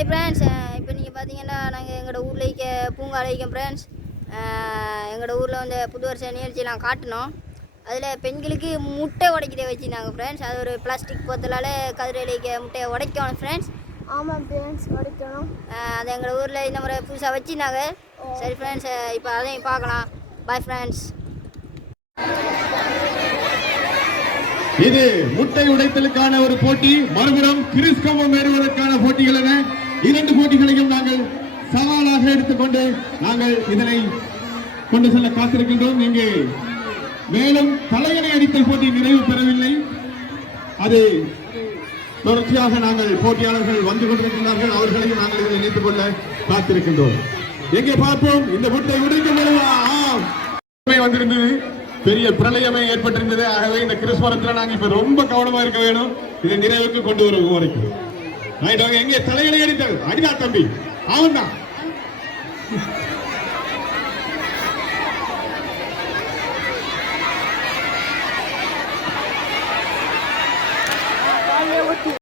Hi friends, இப்போ நீங்கள் பார்த்தீங்கன்னா நாங்கள் எங்களோட ஊரில் இருக்க பூங்காவில் இருக்கோம் ஃப்ரெண்ட்ஸ். எங்களோட ஊரில் வந்து புது வருஷ நிகழ்ச்சியெலாம் காட்டினோம். அதில் பெண்களுக்கு முட்டை உடைக்கிறத வச்சுருந்தாங்க ஃப்ரெண்ட்ஸ். அது ஒரு பிளாஸ்டிக் போத்தலால் கதிரையில் இருக்க முட்டையை உடைக்கணும் ஃப்ரெண்ட்ஸ். ஆமாம் ஃப்ரெண்ட்ஸ், உடைக்கணும். அது எங்களோட ஊரில் இந்த முறை புதுசாக வச்சுருந்தாங்க. சரி ஃப்ரெண்ட்ஸ், இப்போ அதையும் பார்க்கலாம். Bye friends. இது முட்டை உடைத்தலுக்கான ஒரு போட்டி, மறுபுறம் கிறிஸ்கம்பம் ஏறுவதற்கான போட்டிகள் என இரண்டு போட்டிகளையும் நாங்கள் சவாலாக எடுத்துக்கொண்டு நாங்கள் இதனை கொண்டு செல்ல காத்திருக்கின்றோம். இங்கு மேலும் தலையணை அடித்தல் போட்டி நிறைவு பெறவில்லை. அது தொடர்ச்சியாக நாங்கள் போட்டியாளர்கள் வந்து கொண்டிருக்கிறார்கள். அவர்களையும் நாங்கள் இதில் இணைத்துக் கொள்ள காத்திருக்கின்றோம். எங்கே பார்ப்போம், இந்த முட்டை உடைக்க வந்திருந்தது, பெரிய பிரளயமே ஏற்பட்டிருந்தது. ஆகவே இந்த கிறிஸ்மரத்தில் நாங்கள் இப்ப ரொம்ப கவனமா இருக்க வேணும். இதை நிறைவுக்கு கொண்டு வரும் வரைக்கும் எங்கே தலையில அடித்தல் அடிதா தம்பி, அவன் தான்